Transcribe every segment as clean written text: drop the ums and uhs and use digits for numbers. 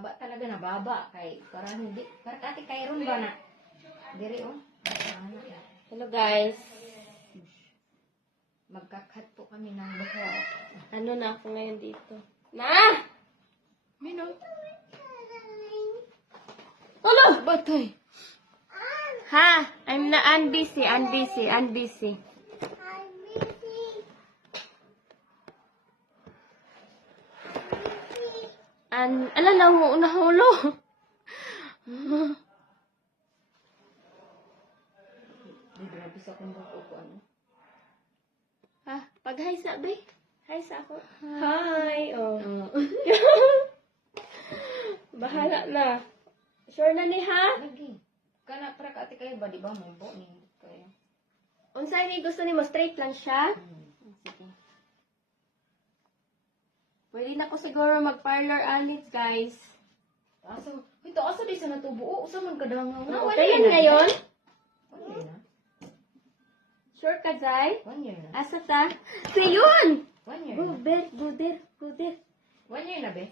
Mahaba talaga na baba kay para hindi para kati kay ron ba na. Diri oh. Hello guys. Magkakat po kami ng buhok. Ano na ako ngayon dito? Na! Mino. Hello! Batoy. Ha? I'm busy. Ala na ho, nahulo. Di grabe sa kong buhok ko ano. Ha? Pag hi sa, be? Hi sa ako. Hi! Oh. Bahala na. Sure na ni ha? Lagi. Kana para kati kayo ba di ba mo bo ni kayo. Unsay ni gusto ni mo straight lang siya? Sige. Pwede na ko siguro mag-parlor alit, guys. Aso, ito aso di sa natubo. Usa man kadangaw na. Okay yan ngayon? 1 year na. Sure ka, Zay? 1 year na. Asa ta? Si yun! 1 year Go na. there, go there, go there. 1 year na be.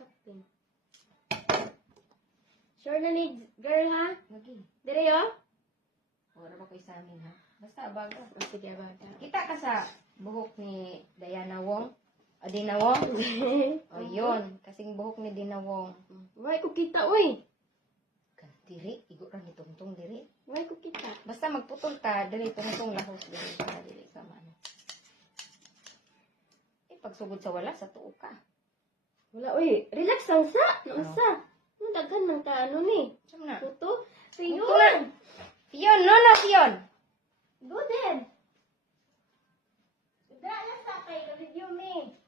Captain. Sure na ni girl, ha? Lagi. Dire yo? Wala ba ko sa amin ha. Basta abaga. Sige, baga. Kita ka sa buhok ni Diana Wong. O Dina Wong. O yun. Kasing buhok ni Dina Wong. Why ko kita, uy? Diri. Igo ra ni tungtong diri. Why ko kita? Basta magputol ka. Diri tungtong lahos. Diri ka. Diri ka man. Pagsugod sa wala, sa tuo ka. Wala, uy. Relax lang sa. Nausa. Ang daghan man ka, ano ni? Saan na? Puto? Si Puto yun. na. Fiyon, no na Fiyon. Go then. Dala sa kay review me.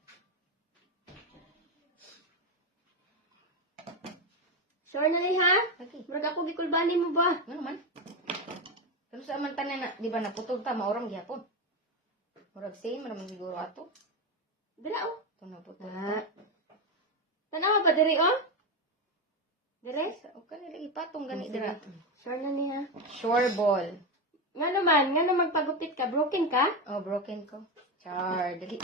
Sure na ni ha? Lagi. Murag ako gikulbani mo ba? Ano man? Pero sa aman tanan na, di ba naputol ta, maorang gihapon. Murag same, naman siguro ato. Dala oh. Ito naputol ta. Tanawa ba diri oh? Dire? O kanila ipatong gani dira. Sure na ni ha? Sure ball. Nga naman magpagupit ka, broken ka? Oh, broken ko. Char, dali.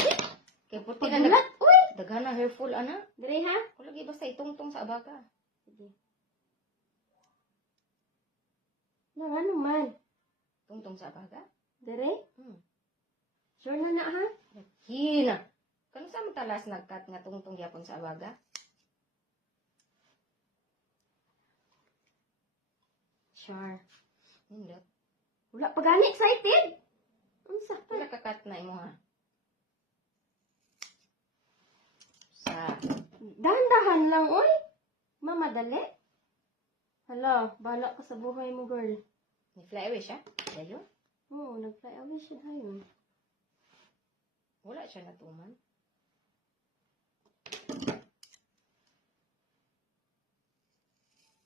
Kaya puti na Pagulat, uy! daghan na hair full, ana. Dire ha? Lagi basta itungtong sa abaga. Sige. Nga naman. Tungtong sa abaga? Dire? Hmm. Sure na ha? Hina. Kano sa matalas nagkat nga tungtong yapon sa abaga? Sure. Hindi. Wala pa gani, excited? Unsa pa? Wala kakat na imo ha. Sa Dahan-dahan lang, uy. Mamadali. Hala, bahala ka sa buhay mo, girl. ni fly away siya. Dayo. Oo, nag-fly away siya tayo. Wala siya natuman.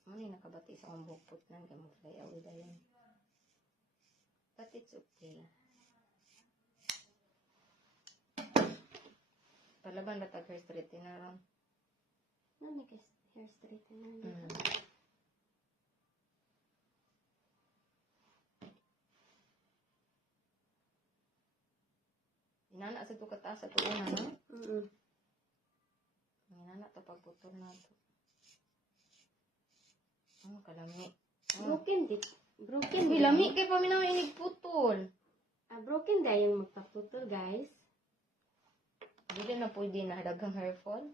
Ano yung nakabati sa akong bukpot na kaya mag-fly away dayon. But it's okay. Palaban na tag hair straightener ron. Ano hair straightener dito? Inana sa ito kataas sa tuunan, no? Inana ito pagputol na ito. Oh, kalami. Broken dit. Broken Uy, lami kay paminaw inigputol. Broken dahil yung magpaputol, guys. Dili na pwede na daghang hair fall.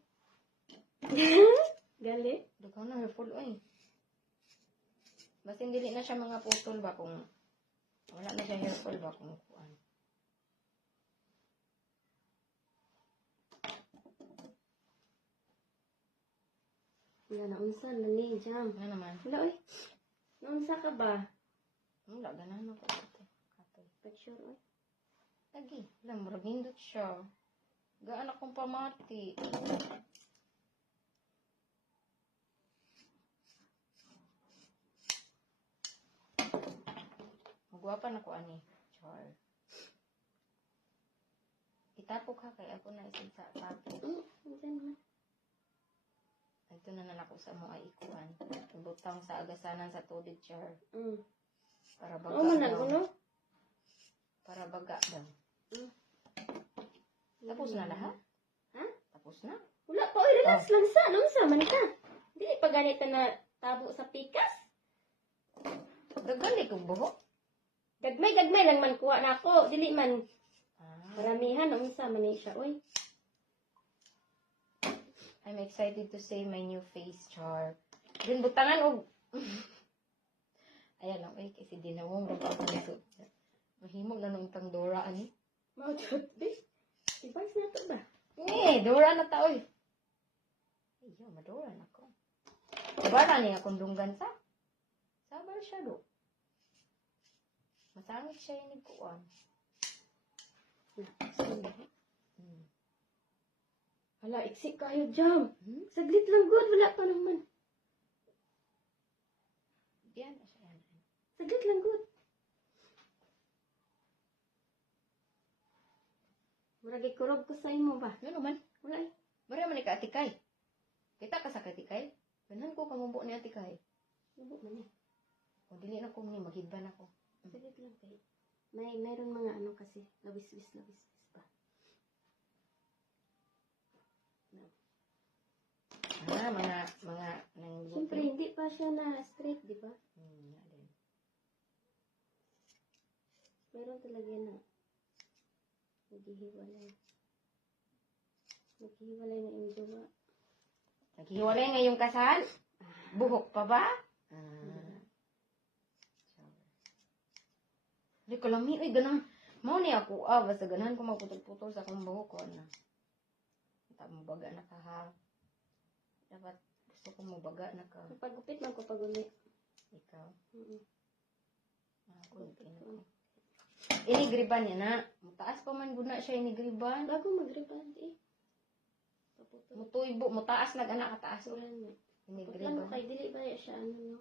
Gali? Daghang na hair fall, oy. Basta dili na siya mga putol ba kung wala na siya hair fall ba kung kuan. Wala na, unsa, lali, jam. Ano naman? Wala, uy. Naunsa ka ba? Wala, ganahan ako ito. Katoy. Picture, uy. Lagi. Wala, murag nindot siya. Gaan akong pamati. Magwapan ako, ani. Char. Itapok ha, kaya ako na isin sa tapos. Diyan man. Ito na ako sa mga ikuan. Butang sa agasanan sa tubig, char. Para baga Oo, man daw. no? Para baga daw. Tapos na lahat? Ha? Tapos tapos na. Wala pa, oy, relax lang sa. Nung sa man ka. Dili pa ganito na tabo sa pikas. Dagali kong buhok. Gagmay lang man kuha na ako. Dili man Ah, maramihan. Nung sa man siya, oy. I'm excited to say my new face char. Din butangan og ayan lang, ay, kasi dinawong rin ako nito. Mahimog na nung tang Dora, ani. Mautot, be. Device na to ba? Dora na ta, oy. Iyo, madura na ko. Diba na niya akong dunggan sa? Sabar siya, do. Masangit siya yung nagkuhan. Hmm. Hala, iksik kayo, Jam. Hmm? Saglit lang, good. Wala pa naman. Yan na siya. Yan. Saglit lang, good. Maragi kurog ko sa imo ba? Ano naman? Wala eh. Maria man ni ka atikay. Kita ka sa katikay? Ganan ko kamumbo ni atikay. Wala man eh. O dili na ko ni maghiban ako. Saglit lang kayo. Mayroon mga ano kasi. Lawis-wis ba? Mga nang Siyempre, hindi pa siya na straight, di ba? nga din. Meron talaga na naghihiwalay. Naghihiwalay na yung jowa. Naghiwalay ngayong kasal? Buhok pa ba? Hindi ko lang, uy, ganun. Mau ni ako, basta ganahan ko magputol-putol sa akong buhok ko na. Tama baga na ka ha. Dapat gusto ko mabaga na ka. Pagupit man ko pag-uli. Ikaw. Mm-mm. Ako, ko. Inigriban niya na. Mataas pa man guna siya inigriban. Bago mag-reband eh. Paputol. Mutuybo, mataas na gana kataas. Wala na. Putlan Inigriban. mo kay dili ba siya ano no?